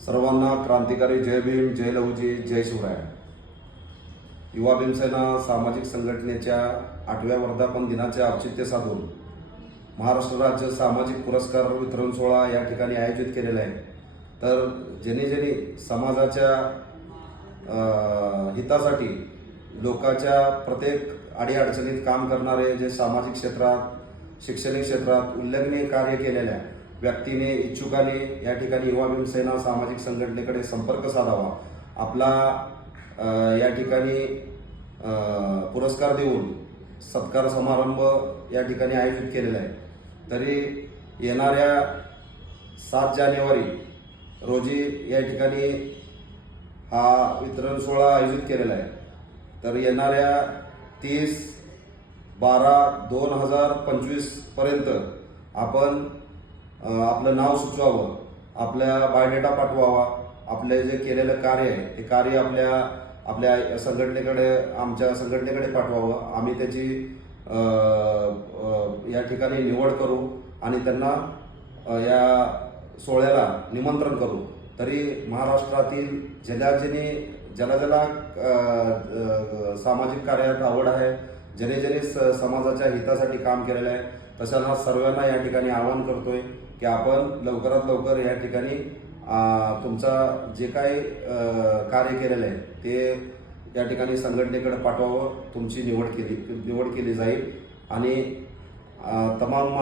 सर्वांना क्रांतिकारी जय भीम, जय लहुजी, जय शिवराय. युवा भीमसेना सामाजिक संघटनेच्या 8व्या वर्धापन दिनाचे औचित्य साधून महाराष्ट्र राज्य सामाजिक पुरस्कार वितरण सोहळा या ठिकाणी आयोजित केलेला आहे. तर ज्यांनी समाजाच्या हितासाठी लोकांच्या प्रत्येक अडीअडचणीत काम करणारे जे सामाजिक क्षेत्रात, शैक्षणिक क्षेत्रात उल्लेखनीय कार्य केलेल्या व्यक्तीने, इच्छुकाने या ठिकाणी युवा भीमसेना सामाजिक संघटनेकडे संपर्क साधावा. आपला या ठिकाणी पुरस्कार देऊन सत्कार समारंभ या ठिकाणी आयोजित केलेला आहे. तरी येणाऱ्या 7 जानेवारी रोजी या ठिकाणी हा वितरण सोहळा आयोजित केलेला आहे. तर येणाऱ्या 30/12/2025 पर्यंत आपण आपलं नाव सुचवावं, आपल्या बायोडेटा पाठवावा, आपले जे केलेलं कार्य आहे ते कार्य आपल्या संघटनेकडे, आमच्या संघटनेकडे पाठवावं. आम्ही त्याची या ठिकाणी निवड करू आणि त्यांना या सोहळ्याला निमंत्रण करू. तरी महाराष्ट्रातील ज्याला सामाजिक कार्यात आवड आहे, ज्याने समाजाच्या हितासाठी काम केलेलं आहे, तशांना सर्वांना या ठिकाणी आवाहन करतोय की आपण लवकरात लवकर या ठिकाणी तुमचा जे काही कार्य केलेलं आहे ते या ठिकाणी संघटनेकडे पाठवावं. तुमची निवड केली जाईल. आणि तमाम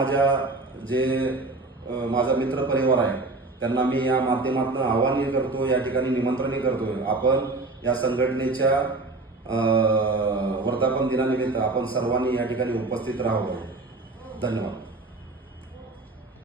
माझा मित्र परिवार आहे त्यांना मी या माध्यमातून आवाहन करतो, या ठिकाणी निमंत्रणही करतोय. आपण या संघटनेच्या वर्धापन दिनानिमित्त आपण सर्वांनी या ठिकाणी उपस्थित राहावं. धन्यवाद.